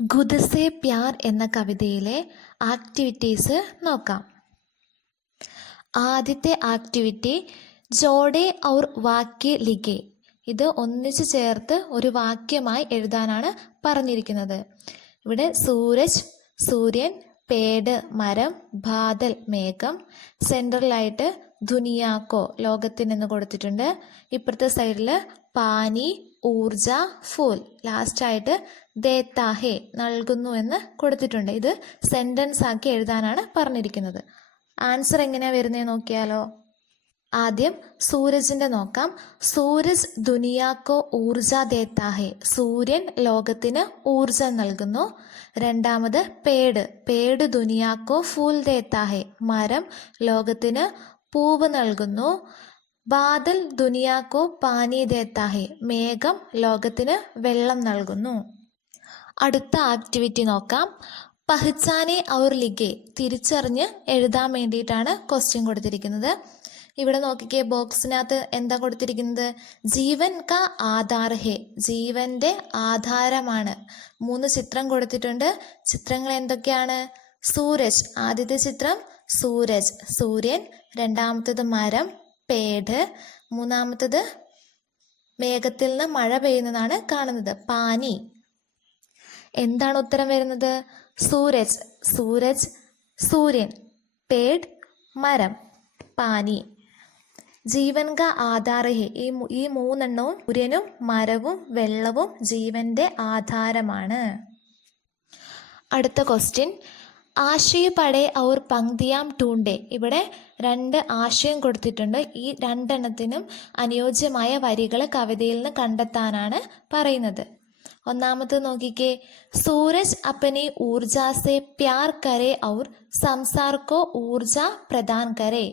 ഗുദ്സെ പ്യാർ എന്ന കവിതയിലെ ആക്ടിവിറ്റീസ് നോക്കാം. ആദ്യത്തെ ആക്ടിവിറ്റി ജോഡെ ഔർ വാക്യ ലിഖെ. ഇത് ഒന്നിച്ചു ചേർത്ത് ഒരു വാക്യമായി എഴുതാനാണ് പറഞ്ഞിരിക്കുന്നത്. ഇവിടെ സൂരജ് സൂര്യൻ, പേട് മരം, ബാദൽ മേഘം, സെൻട്രലായിട്ട് ദുനിയാക്കോ ലോകത്തിനെന്ന് കൊടുത്തിട്ടുണ്ട്. ഇപ്പുറത്തെ സൈഡിൽ പാനി ഊർജ ഫൂൽ, ലാസ്റ്റായിട്ട് ദേത്താഹെ നൽകുന്നു എന്ന് കൊടുത്തിട്ടുണ്ട്. ഇത് സെൻറ്റൻസ് ആക്കി എഴുതാനാണ് പറഞ്ഞിരിക്കുന്നത്. ആൻസർ എങ്ങനെയാണ് വരുന്നത് നോക്കിയാലോ. ആദ്യം സൂരജിൻ്റെ നോക്കാം. സൂരജ് ദുനിയാക്കോ ഊർജ ദേത്താഹെ, സൂര്യൻ ലോകത്തിന് ഊർജം നൽകുന്നു. രണ്ടാമത് പേട് ദുനിയാക്കോ ഫൂൽ ദേത്താഹെ, മരം ലോകത്തിന് പൂവ് നൽകുന്നു. ബാദൽ ദുനിയാക്കോ പാനി ദേത്താഹെ, മേഘം ലോകത്തിന് വെള്ളം നൽകുന്നു. അടുത്ത ആക്ടിവിറ്റി നോക്കാം. പഹ്ചാനെ ഔർ ലിഖെ, തിരിച്ചറിഞ്ഞ് എഴുതാൻ വേണ്ടിയിട്ടാണ് ക്വസ്റ്റ്യൻ കൊടുത്തിരിക്കുന്നത്. ഇവിടെ നോക്കിക്കേ, ബോക്സിനകത്ത് എന്താ കൊടുത്തിരിക്കുന്നത്? ജീവൻ കാ ആധാർ ഹെ, ജീവന്റെ ആധാരമാണ്. 3 ചിത്രം കൊടുത്തിട്ടുണ്ട്. ചിത്രങ്ങൾ എന്തൊക്കെയാണ്? സൂരജ്, ആദ്യത്തെ ചിത്രം സൂരജ് സൂര്യൻ, രണ്ടാമത്തത് മരം പേട്, മൂന്നാമത്തത് മേഘത്തിൽ നിന്ന് മഴ പെയ്യുന്നതാണ് കാണുന്നത് പാനി. എന്താണ് ഉത്തരം വരുന്നത്? സൂരജ് സൂര്യൻ, പേട് മരം, പാനി. ജീവൻ കാ ആധാർ ഹെ, ഈ 3 എണ്ണവും സൂര്യനും മരവും വെള്ളവും ജീവന്റെ ആധാരമാണ്. അടുത്ത ക്വസ്റ്റ്യൻ, ആശയ പടേ ഔർ പങ്ക്തിയാം ടൂണ്ടേ. ഇവിടെ 2 ആശയം കൊടുത്തിട്ടുണ്ട്. ഈ 2 എണ്ണത്തിനും അനുയോജ്യമായ വരികൾ കവിതയിൽ നിന്ന് കണ്ടെത്താനാണ് പറയുന്നത്. ഒന്നാമത് നോക്കിക്കേ, സൂരജ് അപ്പനി ഊർജ സെ പ്യാർ കരേ ഔർ സംസാർ കോ ഊർജ പ്രദാൻ കരേ.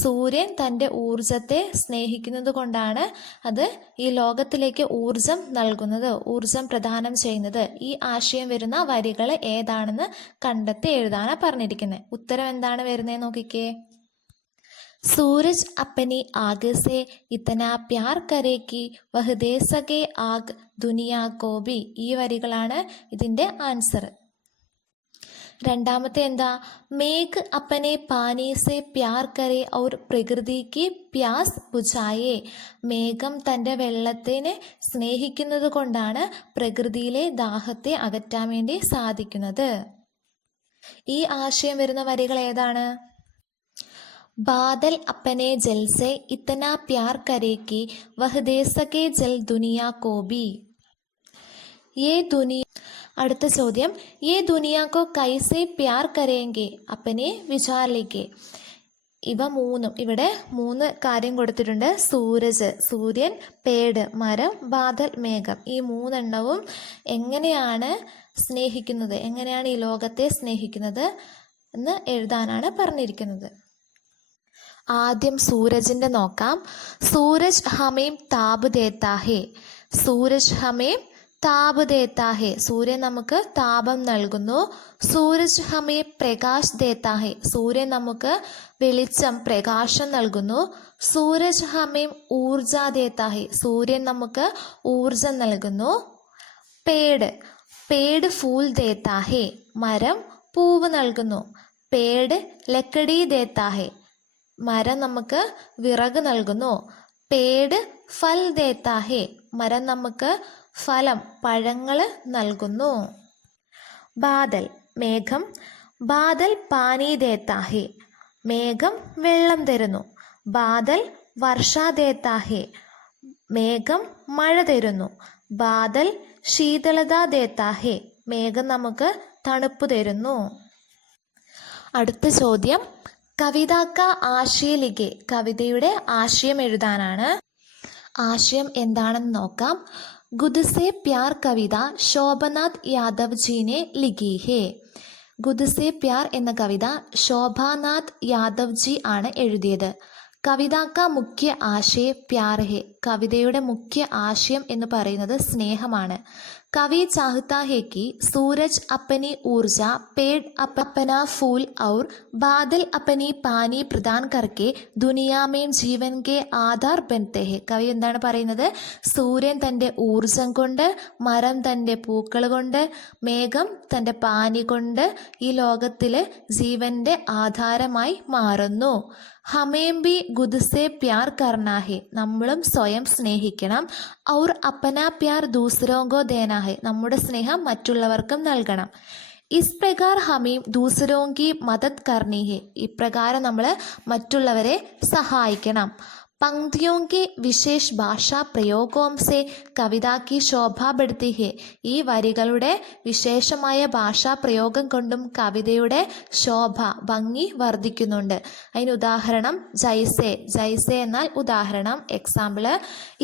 സൂര്യൻ തൻ്റെ ഊർജത്തെ സ്നേഹിക്കുന്നത് കൊണ്ടാണ് അത് ഈ ലോകത്തിലേക്ക് ഊർജം നൽകുന്നത്, ഊർജം പ്രദാനം ചെയ്യുന്നത്. ഈ ആശയം വരുന്ന വരികൾ ഏതാണെന്ന് കണ്ടെത്തി എഴുതാനാണ് പറഞ്ഞിരിക്കുന്നത്. ഉത്തരം എന്താണ് വരുന്നത് നോക്കിക്കേ. സൂരജ് അപ്പനി ആഗ് സെ ഇത്തന പ്യാർ കരേ കി വഹ് ദേ സകേ ആഗ് ദുനിയാ കോ ഭി. ഈ വരികളാണ് ഇതിൻ്റെ ആൻസർ. രണ്ടാമത്തെ എന്താ? മേഘ് അപ്പനെ പാനി സെ പ്യാർ കരേ ഔർ പ്രകൃതി കി പ്യാസ് ബുझായേ. മേഘം തൻ്റെ വെള്ളത്തിനെ സ്നേഹിക്കുന്നത് കൊണ്ടാണ് പ്രകൃതിയിലെ ദാഹത്തെ അകറ്റാൻ വേണ്ടി സാധിക്കുന്നത്. ഈ ആശയം വരുന്ന വരികൾ ഏതാണ്? ബാദൽ അപ്പനെ ജൽ സെ ഇത്തന പ്യാർ കരേ കി വഹ് ദേ സകേ ജൽ ദുനിയാ കോ ഭി. അടുത്ത ചോദ്യം, യേ ദുനിയാ കോ കൈസെ പ്യാർ കരേങ്കെ അപ്പനെ വിചാർ ലിഖെ. ഇവ 3 ഇവിടെ 3 കാര്യം കൊടുത്തിട്ടുണ്ട്. സൂരജ് സൂര്യൻ, പേട് മരം, ബാദൽ മേഘം. ഈ 3 എണ്ണവും എങ്ങനെയാണ് സ്നേഹിക്കുന്നത്, എങ്ങനെയാണ് ഈ ലോകത്തെ സ്നേഹിക്കുന്നത് എന്ന് എഴുതാനാണ് പറഞ്ഞിരിക്കുന്നത്. ആദ്യം സൂരജിൻ്റെ നോക്കാം. സൂരജ് ഹമേം താപ് ദേത്താ ഹെ. സൂരജ് ഹമേം താപ് ദേത്താ ഹെ, സൂര്യൻ നമുക്ക് താപം നൽകുന്നു. സൂരജ് ഹമേ പ്രകാശ് ദേത്താ ഹെ, സൂര്യൻ നമുക്ക് വെളിച്ചം പ്രകാശം നൽകുന്നു. സൂരജ് ഹമേം ഊർജ ദേത്താ ഹെ, സൂര്യൻ നമുക്ക് ഊർജം നൽകുന്നു. പേട് ഫൂൽ ദേത്താ ഹെ, മരം പൂവ് നൽകുന്നു. പേട് ലക്കടി ദേത്താ ഹെ, മരം നമുക്ക് വിറക് നൽകുന്നു. പേട് ഫൽ ദേത്താ ഹെ, മരം നമുക്ക് ഫലം പഴങ്ങൾ നൽകുന്നു. ബാദൽ മേഘം, ബാദൽ പാനി ദേത്താ ഹെ, മേഘം വെള്ളം തരുന്നു. ബാദൽ വർഷ ദേത്താ ഹെ, മേഘം മഴ തരുന്നു. ബാദൽ ശീതളത ദേത്താ ഹെ, മേഘം നമുക്ക് തണുപ്പ് തരുന്നു. അടുത്ത ചോദ്യം, കവിതാക്ക ആശയ ലിഖെ. കവിതയുടെ ആശയം എഴുതാനാണ്. ആശയം എന്താണെന്ന് നോക്കാം. ഗുദ്സെ പ്യാർ കവിത ശോഭനാഥ് യാദവ് ജീനെ ലിഖി ഹെ. ഗുദ്സെ പ്യാർ എന്ന കവിത ശോഭനാഥ് യാദവ് ജി ആണ് എഴുതിയത്. കവിത കാ മുഖ്യ ആശയ പ്യാർ ഹെ. കവിതയുടെ മുഖ്യ ആശയം എന്ന് പറയുന്നത് സ്നേഹമാണ്. कवि चाहता है कि सूरज अपनी ऊर्जा पेड़ अपना फूल और बादल अपनी पानी प्रदान करके दुनिया में जीवन के आधार बनते हैं. കവി എന്താണ് പറയുന്നത്? സൂര്യൻ തൻ്റെ ഊർജം കൊണ്ട്, മരം തൻ്റെ പൂക്കൾ കൊണ്ട്, മേഘം തൻ്റെ പാനി കൊണ്ട് ഈ ലോകത്തിൽ ജീവൻ്റെ ആധാരമായി മാറുന്നു. ഹമേം ബി ഖുദ്സെ പ്യാർ കർനാ ഹെ, നമ്മളും സ്വയം സ്നേഹിക്കണം. ഔർ അപ്പനാ പ്യാർ ദൂസരോങ്കോ ദേനാ ഹെ, നമ്മുടെ സ്നേഹം മറ്റുള്ളവർക്കും നൽകണം. ഇസ് പ്രകാർ ഹമേം ദൂസരോങ്കി മദത് കർണി ഹെ, ഇപ്രകാരം നമ്മൾ മറ്റുള്ളവരെ സഹായിക്കണം. पंक्तियों के विशेष ഭാഷാ പ്രയോഗവും സെ കവിത की ശോഭ बढ़ती है, ഈ വരികളുടെ വിശേഷമായ ഭാഷാ പ്രയോഗം കൊണ്ടും കവിതയുടെ ശോഭ, ഭംഗി വർദ്ധിക്കുന്നുണ്ട്. അതിന് ഉദാഹരണം ജൈസെ, ജൈസെ എന്നാൽ ഉദാഹരണം. എക്സാമ്പിള്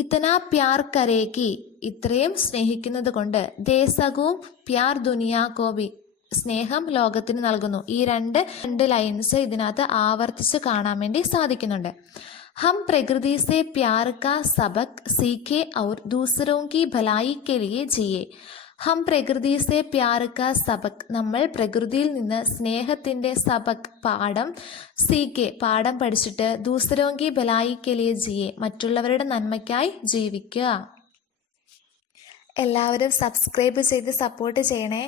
ഇത്തനാ പ്യാർ കരേകി, ഇത്രയും സ്നേഹിക്കുന്നത് കൊണ്ട്. ദേശവും പ്യാർ ദുനിയാ കോബി, സ്നേഹം ലോകത്തിന് നൽകുന്നു. ഈ രണ്ട് ലൈൻസ് ഇതിനകത്ത് ആവർത്തിച്ച് കാണാൻ വേണ്ടി സാധിക്കുന്നുണ്ട്. हम प्रकृति से प्यार का सबक सीखे और दूसरों की भलाई के लिए जिए. ഹം പ്രകൃതി സെ പ്യാർ കാ സബക്, നമ്മൾ പ്രകൃതിയിൽ നിന്ന് സ്നേഹത്തിൻ്റെ സബക് പാഠം, സീക്കെ പാഠം പഠിച്ചിട്ട്, ദൂസരോങ്കി ഭലായി കെ ലിയെ ജിയെ, മറ്റുള്ളവരുടെ നന്മയ്ക്കായി ജീവിക്കുക. എല്ലാവരും സബ്സ്ക്രൈബ് ചെയ്ത് സപ്പോർട്ട് ചെയ്യണേ.